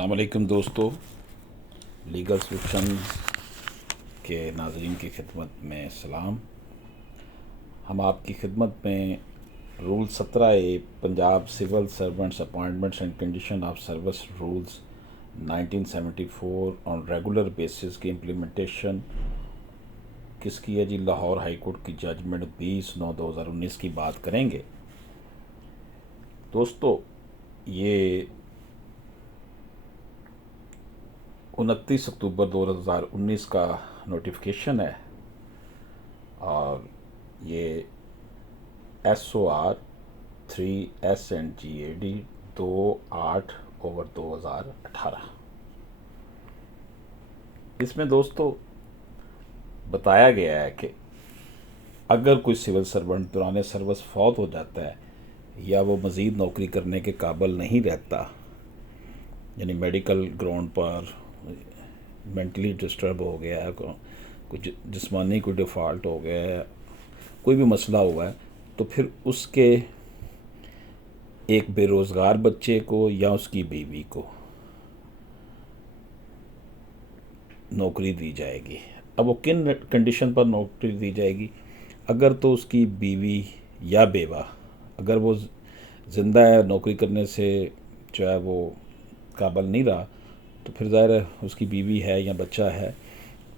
अस्सलाम वालेकुम दोस्तों, लीगल सॉल्यूशंस के नाज़रीन की खिदमत में सलाम। हम आपकी खिदमत में rule 17A Punjab civil servants appointments and condition of service rules 1974 on regular basis की इम्प्लीमेंटेशन किसकी है जी, लाहौर हाई कोर्ट की जजमेंट 20/9/2019 की बात करेंगे। दोस्तों, ये 29 अक्टूबर 2019 का नोटिफिकेशन है और ये SOR 3SNGAD 28/2018। इसमें दोस्तों बताया गया है कि अगर कोई सिविल सर्वेंट दौरान सर्विस फौत हो जाता है या वो मज़ीद नौकरी करने के काबिल नहीं रहता, यानी मेडिकल ग्राउंड पर मेंटली डिस्टर्ब हो गया है, कुछ जिस्मानी कोई डिफ़ॉल्ट हो गया है, कोई भी मसला हुआ है, तो फिर उसके एक बेरोज़गार बच्चे को या उसकी बीवी को नौकरी दी जाएगी। अब वो किन कंडीशन पर नौकरी दी जाएगी? अगर तो उसकी बीवी या बेवा अगर वो ज़िंदा है, नौकरी करने से जो है वो काबिल नहीं रहा, तो फिर ज़ाहिर है उसकी बीवी है या बच्चा है,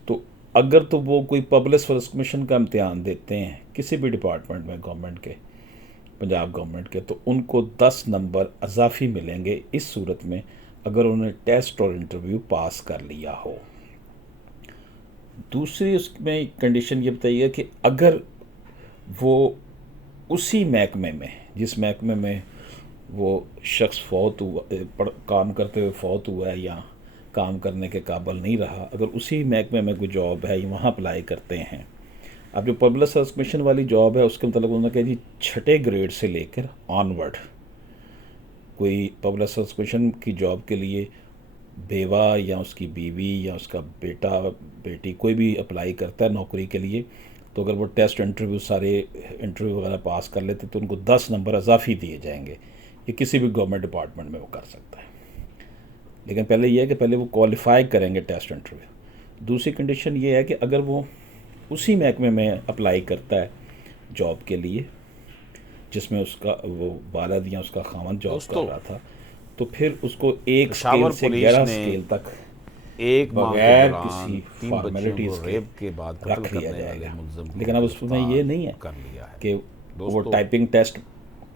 तो अगर तो वो कोई पब्लिक सर्विस कमीशन का इम्तिहान देते हैं किसी भी डिपार्टमेंट में गवर्नमेंट के, पंजाब गवर्नमेंट के, तो उनको 10 नंबर अजाफी मिलेंगे इस सूरत में अगर उन्होंने टेस्ट और इंटरव्यू पास कर लिया हो। दूसरी उसमें कंडीशन ये बताइए कि अगर वो उसी महकमे में, जिस महकमे में वो शख्स फौत हुआ, काम करते हुए फौत हुआ है या काम करने के काबिल नहीं रहा, अगर उसी महकमे में कोई जॉब है वहाँ अप्लाई करते हैं। अब जो पब्लिक सर्विस कमीशन वाली जॉब है उसके मतलब उन्होंने कहा जी 6ठे ग्रेड से लेकर ऑनवर्ड कोई पब्लिक सर्विस कमीशन की जॉब के लिए बेवा या उसकी बीवी या उसका बेटा बेटी कोई भी अप्लाई करता है नौकरी के लिए, तो अगर वो टेस्ट इंटरव्यू सारे इंटरव्यू वगैरह पास कर लेते तो उनको 10 नंबर अजाफी दिए जाएंगे। ये किसी भी गवर्नमेंट डिपार्टमेंट में वो कर सकता है, लेकिन पहले ये है कि पहले वो क्वालिफाई करेंगे टेस्ट इंटरव्यू। दूसरी कंडीशन ये है कि अगर वो उसी महकमे में अप्लाई करता है जॉब के लिए जिसमें उसका वो वालिद या उसका खामन जॉब कर रहा था, तो फिर उसको एक स्केल से 11 स्केल तक एक माह के बगैर दौरान किसी 3 फॉर्मेलिटीज़ बच्चियों को के रेप के बाद कत्ल रख लिया करने वाले जाएगा। मुलज़म को लेकिन अब उसमें ये नहीं है कर लिया है। कि वो दोस्तों, टाइपिंग टेस्ट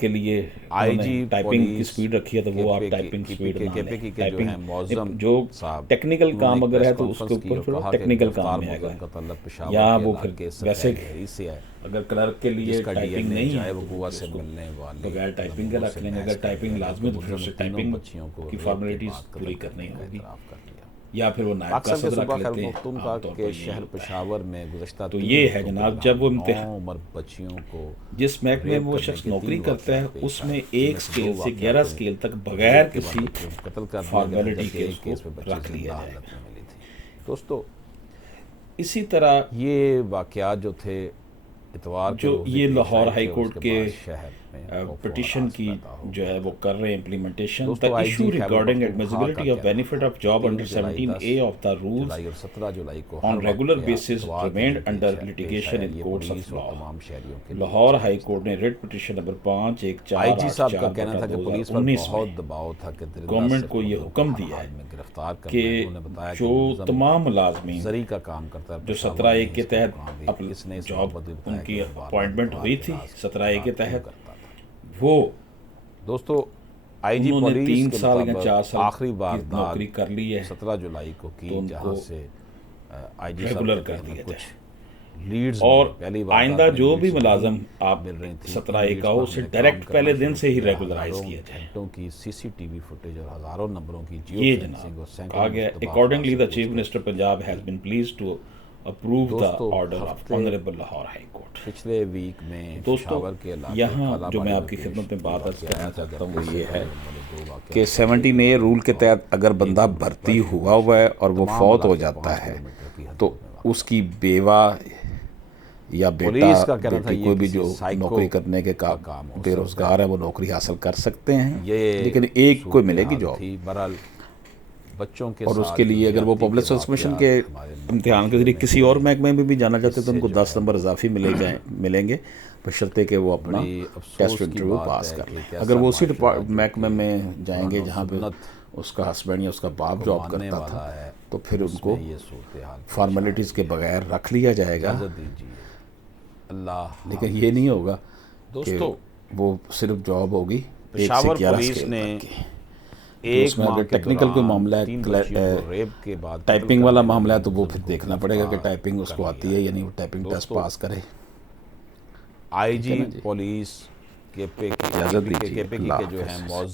के लिए आईजी टाइपिंग की पुलिस स्पीड रखी है तो वो आप टाइपिंग स्पीड ना लें। केपीके के जो टाइपिंग हैं मौज़म जो साहब, टेक्निकल उन्होंने काम एक अगर प्रेस है तो कॉन्फ्रेंस उसके की ऊपर और फिर वो कहा कि टेक्निकल गिरफ्तार काम में मुलज़म आएगा, का तलब पेशावर या के वो फिर इलाके वैसे सफेद से है। अगर क्लर्क के लिए जिसका टाइपिंग DNA नहीं चाहे है वो तो गोवा फिर से उसको मिलने वाली बगैर टाइपिंग के नमूनों रख से लेंगे। मैच अगर कर टाइपिंग लिया लाजमी तो तो फिर मुलज़म उससे ने तीनों टाइपिंग बच्चियों को की रेप के फॉर्मेलिटीज़ बाद पूरी कत्ल करनी करने का होगी, इतराफ़ कर लिया। या फिर वो नायब पाकिस्तान के कासद रख सूबा खैर लेते हैं। पख्तूनख्वा आमतौर पर के यही शहर होता है। पेशावर में गुज़श्ता तो 3 ये है हफ्तों के जनाब, जब दौरान वो 9 उम्र बच्चियों को जिस महकमे में रेप वो करने शख्स के नौकरी 3 करता है वाक़यात पेश उसमें आए, एक जिनमें से स्केल 2 से वाक़यात 11 में स्केल तक रेप बगैर के बाद किसी बच्चियों को कत्ल कर दिया गया था, फॉर्मेलिटी जबकि के एक उसको केस में बच्ची रख लिया जिंदा जाएगा। हालत में मिली थी। दोस्तों, इसी तरह ये वाक़यात जो थे इतवार के जो रोज़ ये पेश लाहौर आए हाई थे और कोर्ट उसके के बाद शहर में खौफ व पिटिशन हरास की पैदा हो जो गया है वो था। कर रहे हैं इम्प्लीमेंटेशन, द दोस्तों, issue IG Khyber regarding Pakhtunkhwa का एडमिसिबिलिटी ऑफ कहना बेनिफिट था of job 3 under July 17A of the rules जुलाई और 17 जुलाई को हर ऑन वक्त रेगुलर बेसिस इतवार के रिमेंड दिन अंडर पेश लिटिगेशन आया। इन ये कोर्ट्स पुलिस ऑफ और लॉ। तमाम शहरियों के लिए लाहौर हाई चैलेंज कोर्ट ने रेट पिटिशन नंबर 5 आईजी साहब का 1484 कहना था कि पुलिस पर 2019 बहुत में दबाव था कि दरिंदा गवर्नमेंट को ये सिरकंदों हुक्म हर दिया हाल है में गिरफ्तार करना कि है। उन्होंने बताया कि जो मुलज़म तमाम मुलाजमीन जरी का काम करता है, जो पेशावर 17A नहीं के इसको तहत काम भी। अपनी इसने इस जॉब बाबत भी बताया उनकी कि वो बार-बार अपॉइंटमेंट इतवार हुई के थी रात 17A के क्यों तहत, करता था। वो दोस्तों, आईजी उन्होंने पुलिस 3 के साल या 4 मुताबिक साल आखिरी की वारदात नौकरी कर ली है 17 जुलाई को तो की, जहां उनको से आईजी साहब रेगुलर कहते कर हैं कि दिया कुछ जाए। लीड्स और पहली आइंदा वारदात में जो भी लीड्स मुलाजम आप मिल रही थी। 17A लीड्स का हो पर उसे हमने डायरेक्ट काम पहले करना दिन शुरू से ही किया। रेगुलराइज हज़ारों किया जाए। घंटों की सीसीटीवी फुटेज और हज़ारों नंबरों की जियो ये फेंसिंग और जनाब सैकड़ों कहा गया, मुश्तबा अकॉर्डिंगली अफराद द से चीफ पूछताछ minister Punjab has been pleased to approve the दोस्तों, ऑर्डर ऑफ हफ्ते ऑनरेबल लाहौर हाई कोर्ट। पिछले वीक में दोस्तों, पेशावर के इलाके यहाँ जो मैं कालाबाड़ी आपकी में खिदमत में बात अर्ज पेश करना आया था, चाहता हूँ जबकि वो ये इससे है पहले वाले 2 वाक़यात कि 17A रूल के तहत अगर बंदा भर्ती हुआ है और वो तमाम फौत हो इलाके जाता 5 है किलोमीटर की हद तो में उसकी बेवा या बेटा पुलिस का कहना था बेटी ये कोई भी किसी जो साइको नौकरी करने के का काम हो बेरोज़गार है वो नौकरी हासिल कर सकते हैं, ये लेकिन एक कोई मिलेगी सूरत जॉब। थी। बहरहाल बच्चों के और साथ उसके लिए अगर वो ज्यादती पब्लिक के सर्विस कमीशन के वाक़यात हमारे इम्तिहान के मुल्क ज़रिए में किसी हुए और हैं। महकमे में भी जाना चाहते हैं तो इससे उनको जो 10 है नंबर इजाफी मिलेंगे बशर्ते कि वो अपना बड़ी टेस्ट अफसोस की इंटरव्यू बात पास है कर कि लें। एक अगर ऐसा वो उसी माशरा जो महकमे कि में जाएंगे कुरान और जहाँ पे सुन्नत उसका हस्बैंड या उसका बाप को जॉब मानने करता वाला था, है, तो फिर उनको उसमें ये सूरत हाल पेश आ फॉर्मेलिटीज़ रही के है। बगैर रख लिया जाएगा। इजाज़त दीजिए, अल्लाह लेकिन ये नहीं हाफिज़। होगा कि दोस्तों, वो सिर्फ जॉब होगी 1 से पेशावर 11 पुलिस स्केल ने तक की। तो 1 उसमें माह अगर के टेक्निकल कोई दौरान मामला 3 बच्चियों को है, रेप के बाद कत्ल टाइपिंग वाला करने मामला वाले है, तो वो मुलज़िम फिर को देखना पड़ेगा कि गिरफ्तार टाइपिंग कर उसको आती लिया है या है। नहीं, वो टाइपिंग टेस्ट दोस्तों, पास करे। ठीक है आईजी ना जी, पुलिस इजाज़त के दीजिए, के जो अल्लाह हैं हाफ़िज़। मौज़